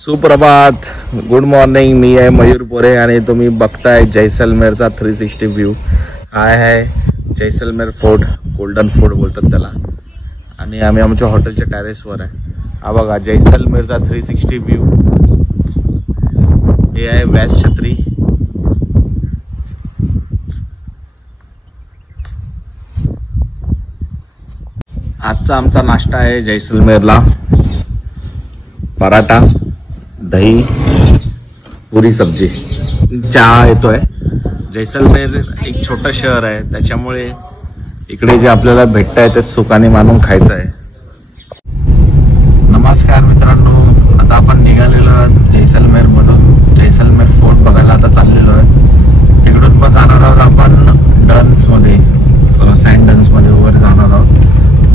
सुप्रभात, good morning. मी आहे मयूर पोरे आणि तुम्ही बघताय जैसलमेरचा 360 व्ह्यू. हा आहे जैसलमेर फोर्ट, गोल्डन फोर्ट बोलतात त्याला. आणि आम्ही आमच्या हॉटेलच्या टेरेसवर आहे. हा बघा जैसलमेरचा 360 व्ह्यू. हे आहे व्यास छत्री. आजचा आमचा नाश्ता आहे जैसलमेरला पराठा, दही, पुरी सब्जी, चहा येतोय. जैसलमेर एक छोटं शहर आहे, त्याच्यामुळे इकडे जे आपल्याला भेटत आहे ते सुखाने मानून खायचं आहे. नमस्कार मित्रांनो, आता आपण निघालेलो आहोत जैसलमेर मधून. जैसलमेर फोर्ट बघायला आता चाललेलो आहे. तिकडून पण जाणार आहोत आपण डन्स मध्ये, सँड डन्स मध्ये वगैरे जाणार आहोत.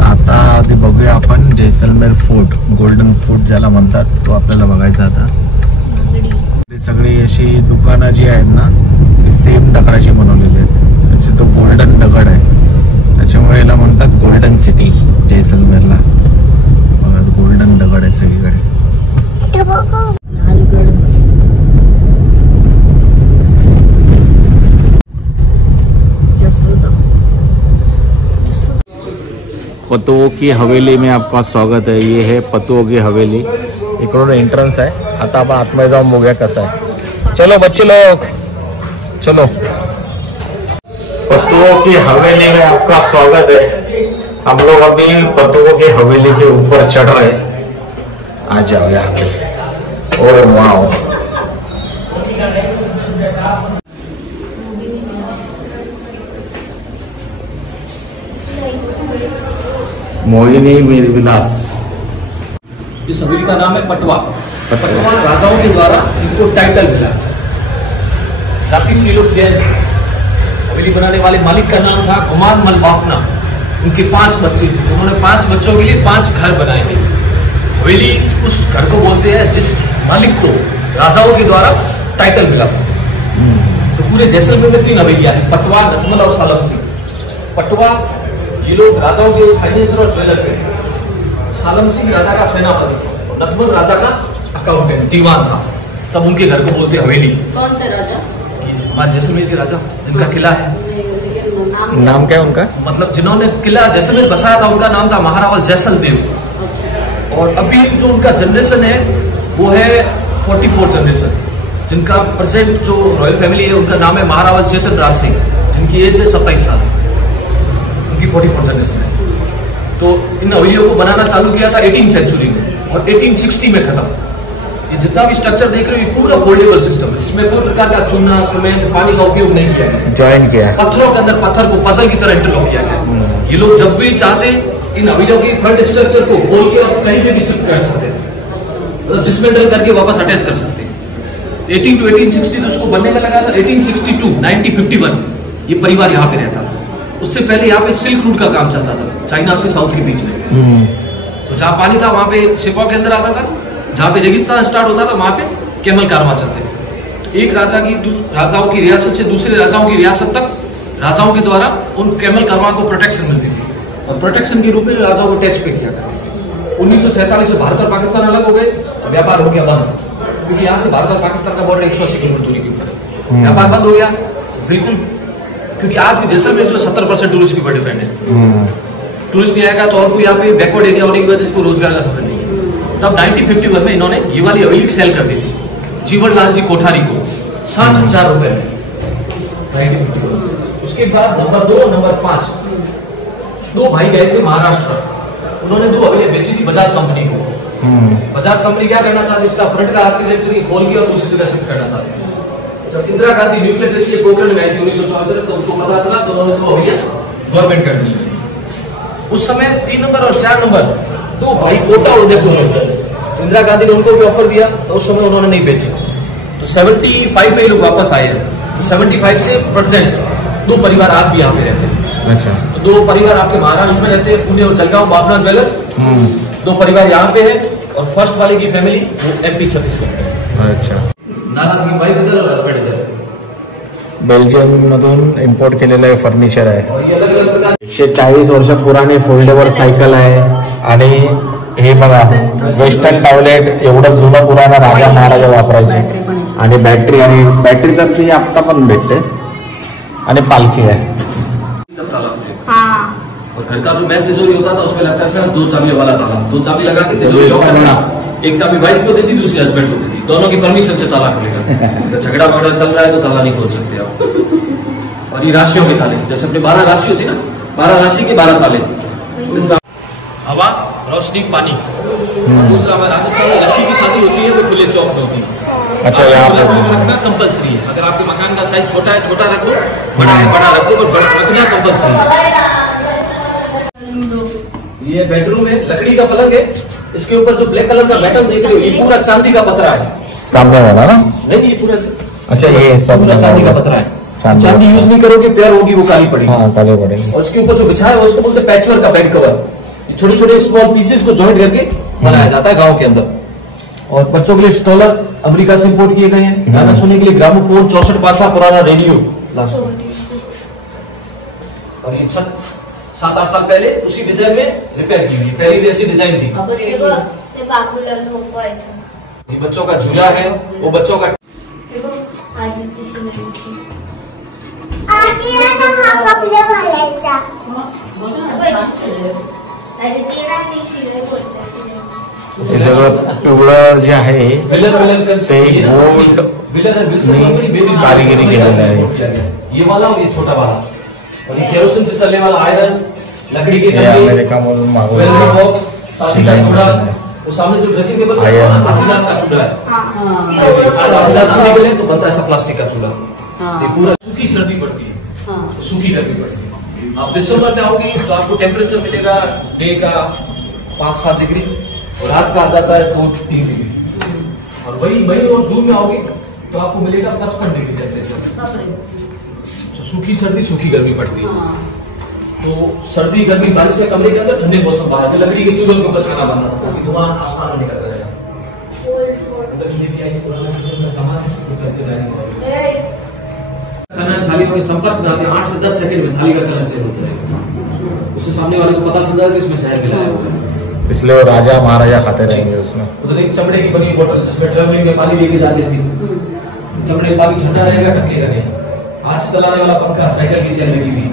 आता आधी बघूया आपण जैसलमेर फोर्ट, गोल्डन फोर्ट ज्याला म्हणतात, तो आपल्याला बघायचा. आता सगळी अशी दुकानं जी आहेत ना ती सेम दगडाची बनवलेली आहेत. त्याची तो गोल्डन दगड आहे, त्याच्यामुळे याला म्हणतात गोल्डन सिटी जैसलमेरला. बघा गोल्डन दगड आहे सगळीकडे. पतुओं की हवेली में आपका स्वागत है. ये है पतुओं की हवेली. इकडून एंट्रन्स आहे. आता आपण आतमध्ये जाऊन बघूया कसं आहे. चलो बच्चे लोग, चलो. पतुओं की हवेली में आपका स्वागत है. हम लोग अभी पतुओं की हवेली के ऊपर चढ़ रहे हैं. आ जाओ यहाँ पे. ओह वाओ, मोहिनी विलास. इस हवेली का नाम है पटवा. पटवा राजाओं के द्वारा इनको टाइटल मिला. जाति श्रीलोक जैन. हवेली बनाने वाले मालिक का नाम था गुमान मलबाफना. उनके 5 बच्चे थे. उन्होंने 5 बच्चों के लिए 5 घर बनाए थे. हवेली उस घर को बोलते हैं जिस मालिक को राजाओं के द्वारा टाइटल मिला. तो पूरे जैसलमेर में 3 हवेलियां हैं, पटवा, नथमल और सालम सिंह. पटवा ये लोग राजाओं के फाइनेंसर और ज्वेलर थे. सालम सिंह राजा का सेनापति, नथमल राजा का अकाउंटेंट, दीवान था. तब उनके घर को बोलते हवेली. कौन से राजा? हमारे जैसलमेर के राजा जिनका किला है. नाम क्या है उनका? मतलब जिन्होंने किला जैसलमेर बसाया था उनका नाम था महारावल जैसलदेव. और अभी जो उनका जनरेशन है वो है 44 जनरेशन. जिनका प्रेजेंट जो रॉयल फैमिली है उनका नाम है महारावल चेतन राज सिंह, जिनकी एज है 27 साल. उनकी 44 जनरेशन है. तो इन हवेलियों को बनाना चालू किया था 18वीं सेंचुरी में और 1860 में खत्म. ये जितना भी स्ट्रक्चर देख रहे हो ये पूरा फोल्डेबल सिस्टम है, जिसमें कोई प्रकार का चूना, सीमेंट, पानी का उपयोग नहीं किया गया. ज्वाइन किया है. पत्थरों के अंदर पत्थर को पजल की तरह इंटरलॉक किया गया. ये लोग जब भी चाहते इन हवेलियों के फ्रंट स्ट्रक्चर को खोल के और कहीं पे भी शिफ्ट कर सकते हैं, मतलब डिसमेंटल करके वापस अटैच कर सकते हैं. 18 to 1860 तो उसको बनने का लगा था. 1862 1951 ये परिवार यहाँ पे रहता था. उससे पहले यहाँ पे सिल्क रूट का काम चलता था, चाइना से साउथ के बीच में. तो जहाँ पानी था वहां पे शिपों के अंदर आता था. जहाँ पे रेगिस्तान स्टार्ट होता था वहां पे कैमल कारवां चलते थे. एक राजाओं की रियासत से दूसरे राजाओं की रियासत तक राजाओं के द्वारा उन कैमल कारवां को प्रोटेक्शन मिलती थी. और प्रोटेक्शन के रूप में राजाओं को टैक्स पे किया करते. 1947 से भारत और पाकिस्तान अलग हो गए. व्यापार हो गया बंद, क्योंकि यहाँ से भारत और पाकिस्तान का बॉर्डर 180 किलोमीटर दूरी के ऊपर है. व्यापार बंद हो गया बिल्कुल, क्योंकि आज भी जैसलमेर जो 70% टूरिस्ट के ऊपर डिपेंड है. टूरिस्ट नहीं आएगा तो और कोई यहाँ पे बैकवर्ड एरिया होने की वजह से इसको रोजगार का साधन नहीं है. तब 1951 में इन्होंने ये वाली हवेली सेल कर दी थी जीवनलाल जी कोठारी को 60,000 रुपए में 1951. उसके बाद नंबर 2 नंबर 5 2 भाई गए थे महाराष्ट्र. उन्होंने 2 हवेलियां बेची थी बजाज कंपनी को. बजाज कंपनी क्या करना चाहती, इसका फ्रंट का आर्किटेक्चर खोल के और दूसरी जगह शिफ्ट करना चाहती. जब इंदिरा गांधी न्यूक्लियर टेस्ट के पोखरण में आई थी 1974, तो उनको पता चला तो उन्होंने 2 हवेलियां गवर्नमेंट कर दी. उस समय 3 नंबर और 4 नंबर 2 भाई कोटा उदयपुर में. इंदिरा गांधी ने उनको भी ऑफर दिया तो उस समय उन्होंने नहीं बेचे. तो 75 में ये लोग वापस आए हैं. तो 75 से प्रेजेंट 2 परिवार आज भी यहाँ पे रहते हैं. अच्छा. तो 2 परिवार आपके महाराष्ट्र में रहते हैं, पुणे और जलगांव बाबना ज्वेलर्स. 2 परिवार यहाँ पे है. और फर्स्ट वाले की फैमिली वो MP छत्तीसगढ़ है. अच्छा. नाराज वाइफ इधर और हस्बैंड इधर. बेल्जियम मधून इम्पोर्ट केलेलं आहे फर्निचर आहे. 140 वर्ष पुराणी फोल्डेबल सायकल आहे. आणि हे बघा वेस्टर्न टॉयलेट एवढं जुनं पुराणा राजा महाराजा वापरायचे. आणि बॅटरी तर ती आता पण भेटते. आणि पालखी आहे. और घर का जो मेन तिजोरी होता था उसमें लगता था 2 चाबी वाला ताला. 2 चाबी लगा के तिजोरी लॉक करना. एक चाबी वाइफ को देती, दूसरी हस्बैंड को देती. दोनों की परमिशन से ताला खुलेगा. तो झगड़ा वगड़ा चल रहा है तो ताला नहीं खोल सकते आप. और ये राशियों के ताले, जैसे अपने 12 राशि होती ना, 12 राशि के 12 ताले. हवा, रोशनी, पानी. दूसरा हमारे राजस्थान में लड़की की शादी होती है तो खुले चौक में होती है. अच्छा, यहाँ पे रखना कंपल्सरी है. अगर आपके मकान का साइज छोटा है छोटा रख दो, बड़ा है बड़ा रख दो, पर रखना कंपल्सरी है. ये बेडरूम है, लकड़ी का पलंग है. इसके ऊपर जो ब्लैक कलर का मेटल देख रहे हो, ये पूरा चांदी का पत्थर है. सामने वाला ना? नहीं, ये पूरा. अच्छा, ये सब पूरा चांदी का पत्थर है. चांदी यूज नहीं करोगे, प्यार होगी वो काली पड़ेगी. हाँ, काली पड़ेगी. और उसके ऊपर जो बिछा है उसको बोलते हैं पैचवर्क का बेड कवर. छोटे छोटे स्मॉल पीसेस को जॉइंट करके बनाया जाता है गाँव के अंदर. और बच्चों के लिए स्टॉलर अमेरिका से इम्पोर्ट किए गए हैं. गाना सुनने के लिए ग्रामोफोन, 64 पासा पुराना रेडियो. और ये छत 7-8 साल पहले उसी डिजाइन में रिपेयर की गई. पहले भी ऐसी डिजाइन थी. ये बच्चों का झूला है, वो बच्चों का. हे सगळं पिवळं जे आहे ते गोल्ड कारीगिरी केलेलं आहे. ये वाला और ये छोटा वाला. और ये केरोसिन से चलने वाला आयरन, लकड़ी के अमेरिकामधून मागवलेलं बॉक्स, शादी का चूड़ा. वो सामने जो ड्रेसिंग टेबल का चूड़ा है, तो बनता है ऐसा प्लास्टिक का चूड़ा. ये पूरा सूखी सर्दी पड़ती है, सूखी गर्मी पड़ती है. आप दिसंबर में आओगे तो आपको टेम्परेचर मिलेगा डे का 5-7 डिग्री, और रात का आ जाता है 2-3 डिग्री. और वही मई और जून में आओगे तो आपको मिलेगा 55 डिग्री टेम्परेचर. तो सूखी सर्दी सूखी गर्मी पड़ती है. तो सर्दी गर्मी बारिश में कमरे के अंदर, ठंडे मौसम बाहर. लकड़ी के चूल्हों के ऊपर खाना बनना था, धुआं आसमान में निकल रहेगा. खाना थाली के संपर्क में आते 8 से 10 सेकंड में थाली का कलर चेंज होता है. उससे सामने वाले को पता चलता है कि इसमें जहर मिलाया हुआ है. इसलिए वो राजा महाराजा खाते रहेंगे उसमें. उधर एक चमड़े की बनी बोतल जिसमें ट्रेवलिंग में पानी लेके जाती थी. चमड़े में पानी ठंडा रहेगा, ढकेगा नहीं. हाथ से चलाने वाला पंखा, साइकिल की चेन लगी हुई.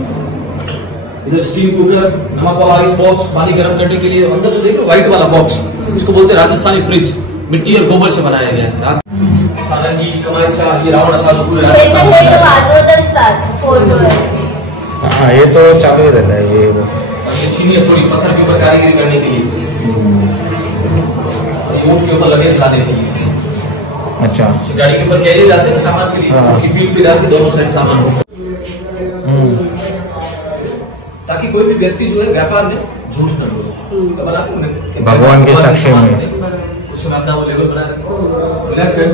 इधर स्टीम कुकर, नमक वाला आइस बॉक्स, पानी गर्म करने के लिए. अंदर जो देखो व्हाइट वाला बॉक्स, उसको बोलते हैं राजस्थानी फ्रिज. मिट्टी और गोबर से बनाया गया है. सारंगी, कमाईचा, ये रावण था जो पूरे राजस्थान में. हाँ, ये तो चालू ही रहता है. ये छीनी है थोड़ी पत्थर के ऊपर कारीगरी करने के लिए. ये ऊँट के ऊपर लगे साधने के लिए. अच्छा, गाड़ी के ऊपर कैरी डालते हैं सामान के लिए, पीठ पे डाल के दोनों साइड सामान होता है. ताकि कोई भी व्यक्ति जो है व्यापार में झूठ न बोले. भगवान के साक्षी में उसमें अपना वो लेवल बना रखे.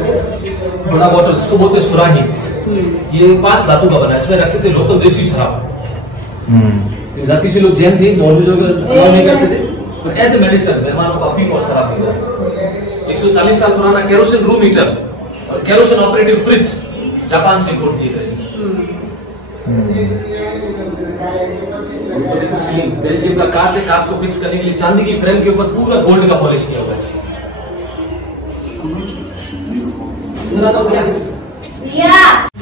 बड़ा बॉटल जिसको बोलते हैं सुराही. ये 5 धातु का बना है. इसमें रखते थे लोकल देसी शराब. जाति से लोग जैन थे, नॉनवेज अलाउ नहीं करते थे, पर एज ए मेडिसिन मेहमानों को अफीम और शराब दी जाए. 140 साल पुराना केरोसिन रूम हीटर और केरोसिन ऑपरेटिव फ्रिज जापान से इम्पोर्ट किए गए. बेल्जियम का कांच है. कांच को फिक्स करने के लिए चांदी की फ्रेम के ऊपर पूरा गोल्ड का पॉलिश किया हुआ है.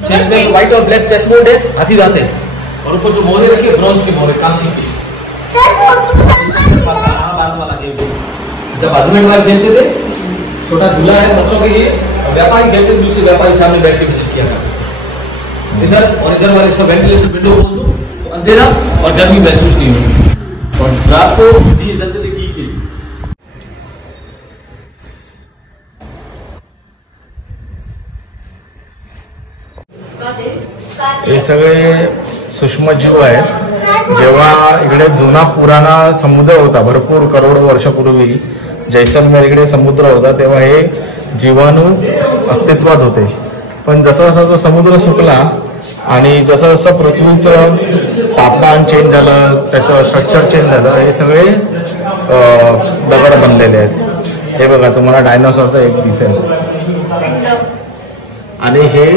चेस्ट में व्हाइट और ब्लैक चेस्ट मोल्ड है, हाथी दांत है. और ऊपर जो मोहरे रखी है ब्रॉन्ज के मोहरे, कांसी की. जब हस्बैंड वाइफ खेलते थे, छोटा झूला है बच्चों के लिए. व्यापारी खेलते थे, दूसरे व्यापारी सामने बैठ के विजिट किया करते. इधर और इधर वाले सब वेंटिलेशन विंडो खोल दो तो अंधेरा और गर्मी महसूस नहीं होगी. और रात को दिए जलते थे घी के. हे सगळे सूक्ष्मजीव आहेत. जेव्हा इकडे जुना पुराणा समुद्र होता, भरपूर करोड वर्षापूर्वी जैसलमेर इकडे समुद्र होता, तेव्हा हे जीवाणू अस्तित्वात होते. पण जसा जसा तो समुद्र सुकला आणि जसं जसं पृथ्वीचं तापमान चेंज झालं, त्याचं स्ट्रक्चर चेंज झालं, हे सगळे दगड बनलेले आहेत. हे बघा, तुम्हाला डायनोसॉरचा एक दिसेल. आणि हे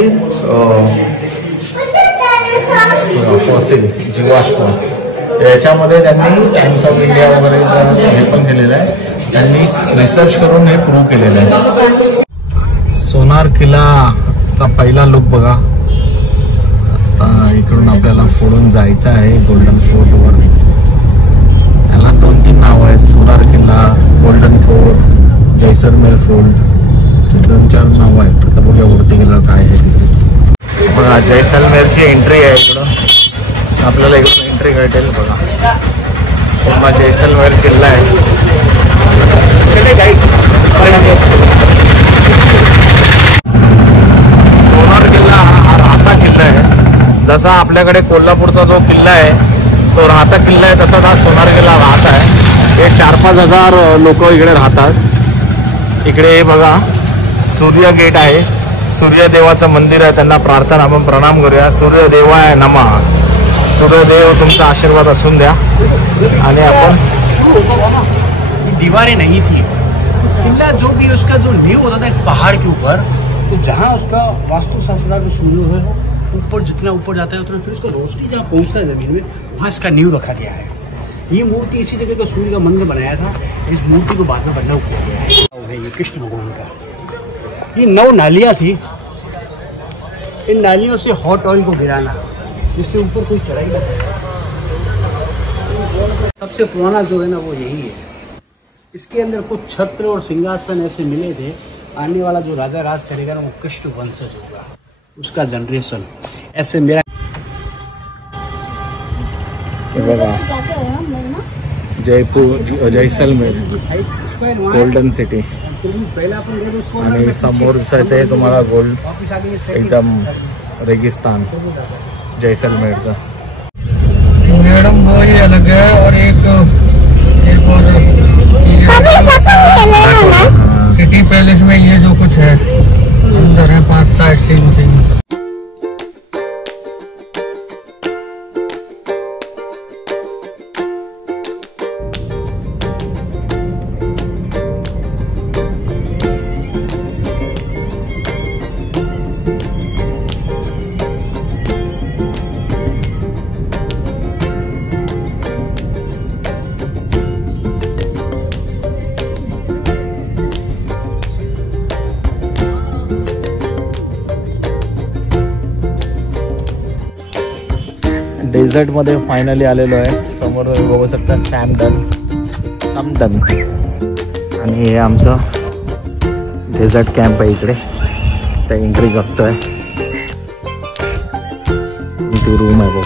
फॉसिल जीवाश्म, याच्यामध्ये त्यांनी टाइम्स ऑफ इंडिया वगैरे हे पण केलेलं आहे. त्यांनी रिसर्च करून हे प्रूव्ह केलेलं आहे. सोनार किल्लाचा पहिला लुक बघा. आता इकडून आपल्याला फोडून जायचं आहे गोल्डन फोर्ट वर. याला 2-3 नाव आहेत, सोनार किल्ला, गोल्डन फोर्ट, जैसलमेर फोर्ट, 2-4 नाव आहेत. आता बघूया वरती गेलं काय आहे तिथे. बघा जैसलमेरची एंट्री आहे इकडं, आपल्याला इकडून एंट्री भेटेल. बघा पूर्ण जैसलमेर किल्ला आहे. सोनार किल्ला हा राहता किल्ला आहे. जसा आपल्याकडे कोल्हापूरचा जो किल्ला आहे तो राहता किल्ला आहे, तसाच हा सोनार किल्ला राहता आहे. हे 4-5 हजार लोक इकडे राहतात. इकडे बघा सूर्य गेट आहे, सूर्यदेवाचं मंदिर आहे. त्यांना प्रार्थना आपण प्रणाम करूया. सूर्यदेवाय नमः. सूर्यदेव तुमचा आशीर्वाद असून द्या. आणि आपण दीवारें नहीं थी, किला जो भी उसका जो नींव होता था एक पहाड़ के ऊपर, तो जहाँ उसका वास्तुशास्त्र जो शुरू है ऊपर, जितना ऊपर जाता है उतना फिर उसका रोशनी जहाँ पहुँचता है जमीन में, वहाँ इसका नींव रखा गया है. ये मूर्ति इसी जगह का सूर्य का मंदिर बनाया था. इस मूर्ति को बाद में बदलाव किया गया है. ये कृष्ण भगवान का. ये 9 नालियाँ थी. इन नालियों से हॉट ऑयल को गिराना, जिससे ऊपर कोई चढ़ाई ना. सबसे पुराना जो है ना वो यही है. इसके अंदर कुछ छत्र और सिंहासन ऐसे मिले थे. आने वाला जो राजा राज करेगा ना वो कृष्ण वंशज होगा, उसका जनरेशन. ऐसे मेरा जयपूर जैसलमेर गोल्डन सिटी आणि समोर दिसत आहे तुम्हाला गोल्ड एकदम रेगिस्तान जैसलमेरचा. मैडम वो ये अलग है और एक और सिटी पैलेस में ये जो कुछ है अंदर है 5 साइड सीन. डेझर्ट मध्ये फायनली आलेलो आहे. समोर बघू शकता समडन आणि हे आमचं डेझर्ट कॅम्प आहे. इकडे त्या एंट्री करतोय. ती रूम आहे बघ,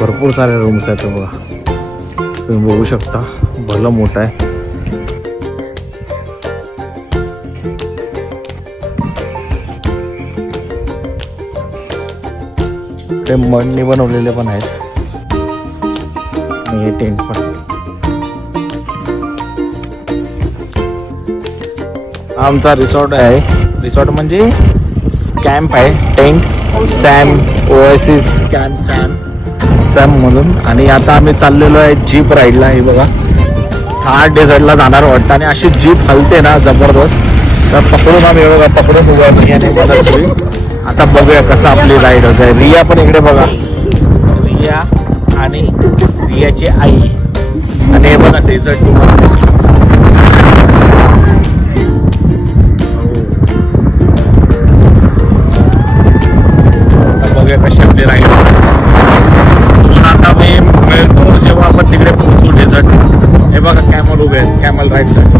भरपूर सारे रूम्स आहेत बघा. तुम्ही बघू शकता भलं मोठं आहे. ते मडनी बनवलेले पण आहेत. आणि हे टेंट पण. आमचा रिसॉर्ट आहे. रिसॉर्ट म्हणजे कॅम्प आहे. Tent Sam oasis camp Sam म्हणून. आणि आता आम्ही चाललेलो आहे जीप राईडला. हे बघा थार डेझर्टला जाणार वाटतं. आणि अशी जीप हलते ना जबरदस्त. तर पकडून आम्ही बघा पकडून उभा. आता बघूया कसं आपली राईड होत आहे. रिया पण इकडे बघा, रिया आणि रियाची आई. आणि हे बघा डेझर्ट तुम्हाला दिसू शकतो. आता बघूया कशी आपली राईड. आता मी मिळतो जेव्हा आपण तिकडे पोहोचू डेझर्ट. हे बघा कॅमल उभे आहेत कॅमल राईडसाठी.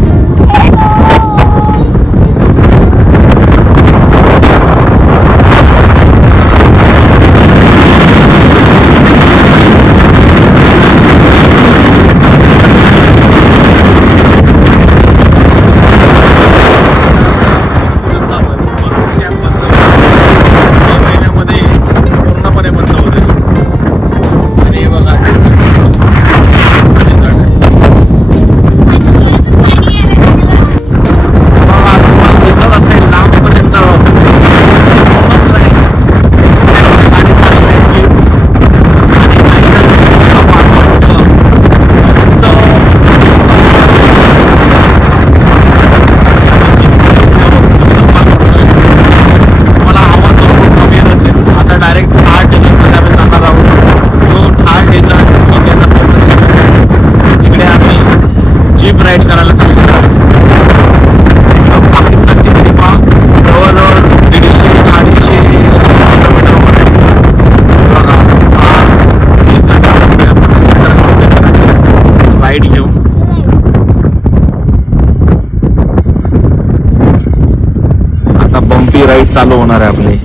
फ्रोडिंगची राईड चालू होणार आहे आपली.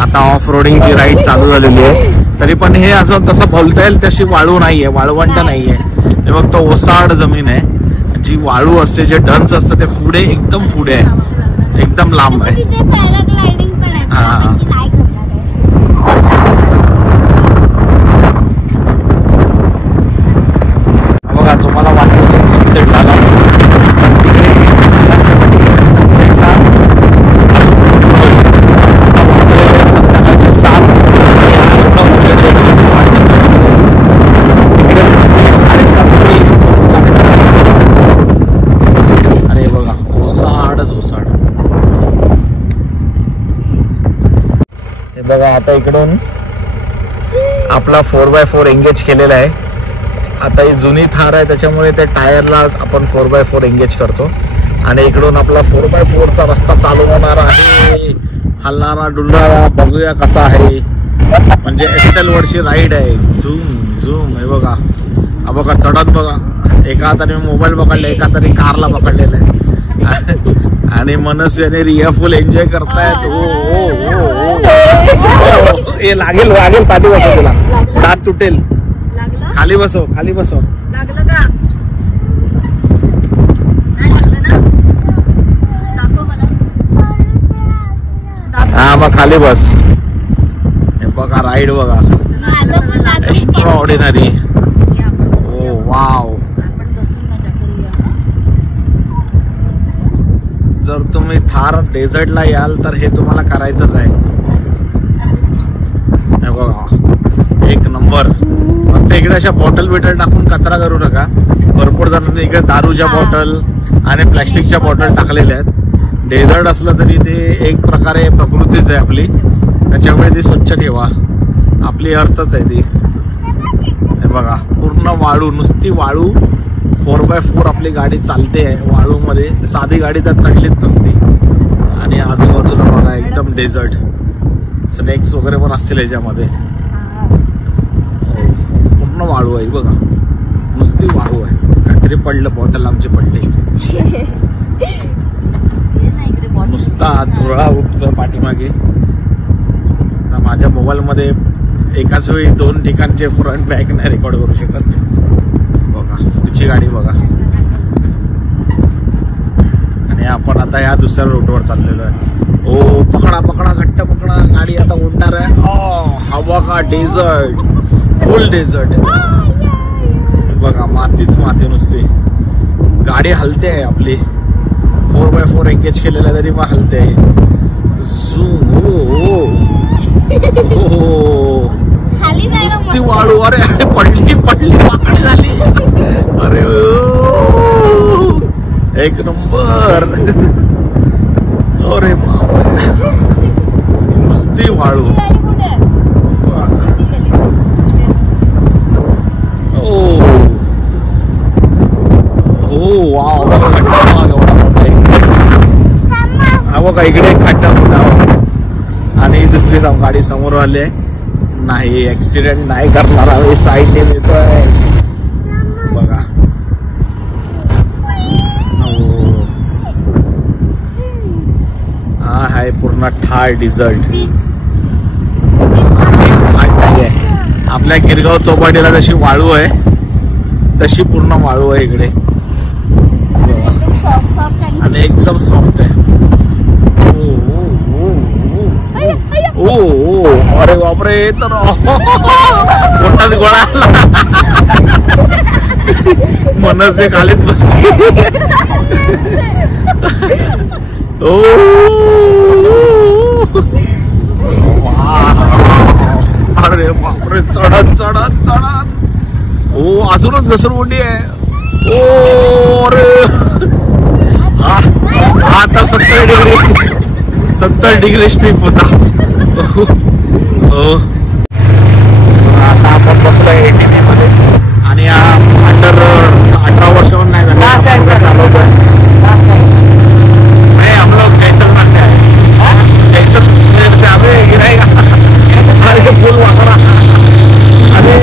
आता ऑफ रोडिंगची राईड चालू झालेली आहे. तरी पण हे असं तसं बोलता येईल तशी वाळू नाहीये, वाळवंट नाहीये. हे बघ तो ओसाड जमीन आहे. जी वाळू असते, जे डन्स असतं ते पुढे एकदम पुढे आहे, एकदम लांब आहे. हा बघा तुम्हाला वाटेल सनसेट झाला असेल पण तिकडे सनसेटला संध्याकाळचे 7 तिकडे सनसेट 7:30 अरे बघा ओसाडच ओसाड. हे बघा आता इकडून आपला 4x4 एंगेज केलेला आहे. आता ही जुनी थार आहे त्याच्यामुळे त्या टायरला आपण 4x4 एंगेज करतो आणि इकडून आपला 4x4चा रस्ता चालू होणार आहे. हलणारा डुलणारा बघूया कसा आहे. म्हणजे एक्सेल वरची राईड आहे. झूम झूम. हे बघा हा बघा चढत बघा. एका हाताने मोबाईल पकडले, एका हाताने कारला पकडलेला आहे आणि मनस्वीने रिया फुल एन्जॉय करतायत. हे लागेल लागेल पाठी बसव तुला, दात तुटेल. खाली बसव खाली बसव. हा मग खाली बस. हे बघा राईड बघा एक्स्ट्रा ऑर्डिनरी. ओ वाव. जर तुम्ही थार डेझर्टला याल तर हे तुम्हाला करायचंच आहे. हे बघा एक नंबर. फक्त इकडे अशा बॉटल बिटल टाकून कचरा करू नका. भरपूर जणांनी इकडे दारूच्या बॉटल आणि प्लॅस्टिकच्या बॉटल टाकलेल्या आहेत. डेझर्ट असलं तरी ते एक प्रकारे प्रकृतीच आहे आपली, त्याच्यामुळे ती स्वच्छ ठेवा. आपली अर्थच आहे ती. हे बघा पूर्ण वाळू, नुसती वाळू. 4x4 आपली गाडी चालते आहे वाळू मध्ये. साधी गाडी त्यात चढलीच नसती. आणि आजूबाजूला बघा एकदम डेझर्ट. स्नेक्स वगैरे पण असतील याच्यामध्ये. पूर्ण वाळू आहे बघा, नुसती वाळू आहे. काहीतरी पडलं, बॉटल आमची पडली. नुसता धुरळा उठतो पाठीमागे. माझ्या मोबाईल मध्ये एकाच वेळी 2 ठिकाणचे फ्रंट बॅक नाही रेकॉर्ड करू शकत. बघा पुढची गाडी बघा. आणि आपण आता या दुसऱ्या रोडवर चाललेलो आहे. ओ पकडा पकडा घट्ट पकडा. गाडी आता उडणार आहे. हवा का डेझर्ट, फुल डेझर्ट आहे बघा. मातीच माती नुसती. गाडी हलते आहे आपली. 4x4 एंगेज केलेला तरी मग हलते आहे. झूम. नुसती वाळू. अरे पडली पडली वाकडी झाली. अरे एक नंबर. अरे बापरे नुसती वाळू. हो वाव. हा बघा इकडे एक खड्डा मोठा आणि दुसरी गाडी समोर आली आहे. नाही ऍक्सिडेंट नाही करणार आहे. साईडने येतोय बघा. हा आहे पूर्ण ठार डिझर्ट. आपल्या गिरगाव चौपाटीला जशी वाळू आहे तशी पूर्ण वाळू आहे इकडे. आणि एकदम सॉफ्ट आहे. ओ अरे बापरे. तर मोठाच गोळा मनसे खालीच बसली. ओ अरे बापरे चढत चढत चढत. ओ अजूनच घसरगुंडी आहे. ओ अरे आता 70 डिग्री स्ट्रीप होता. आता आपण बसलो ATV मध्ये आणि अंडर 18 वर्षावर नाही झालं चालवतोय. हम लोग जैसलमेर से आए. जैसलमेर से अबे गिराएगा. अरे फुल वाकड़ा. अरे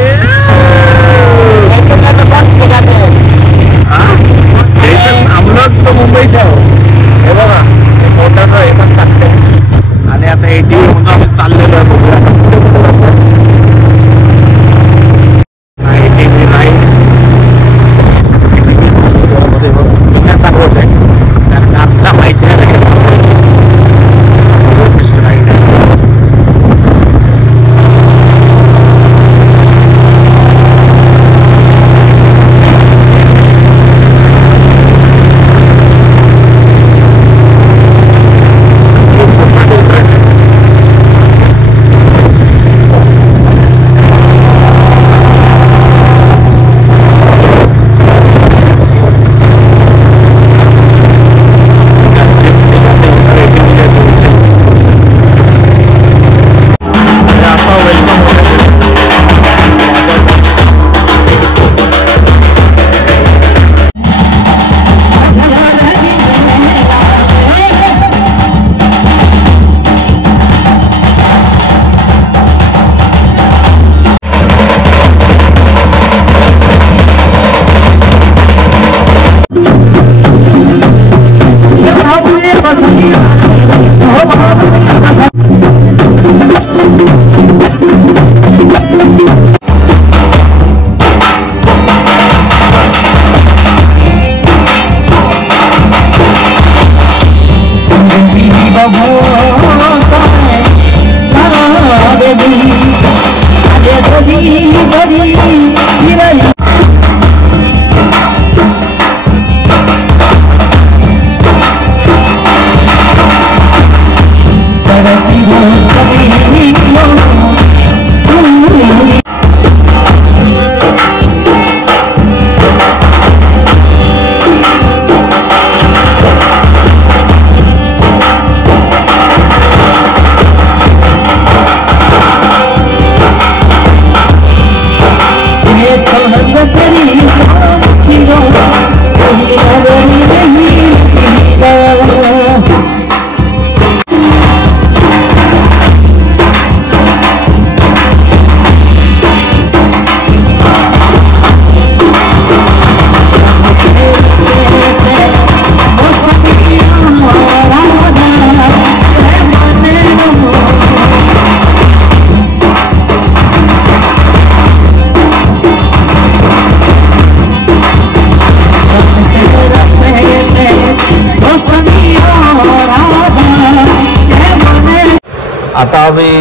आता आम्ही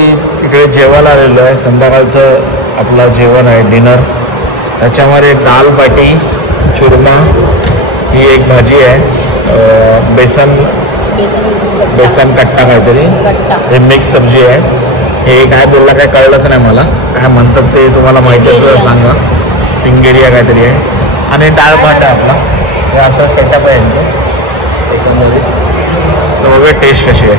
इकडे जेवायला आलेलो आहे. संध्याकाळचं आपलं जेवण आहे, डिनर. त्याच्यामध्ये दाल बाटी, चुरमा, ही एक भाजी आहे, बेसन कट्टा काहीतरी, हे मिक्स सब्जी आहे. हे काय बोलला काय कळलंच नाही मला, काय म्हणतात ते तुम्हाला माहिती असलं सांगा. सिंगेरिया काहीतरी आहे. आणि डाळ भात आहे आपला. हे असं सेटअप आहे यांचं एकंदरीत. तर बघूया टेस्ट कशी आहे.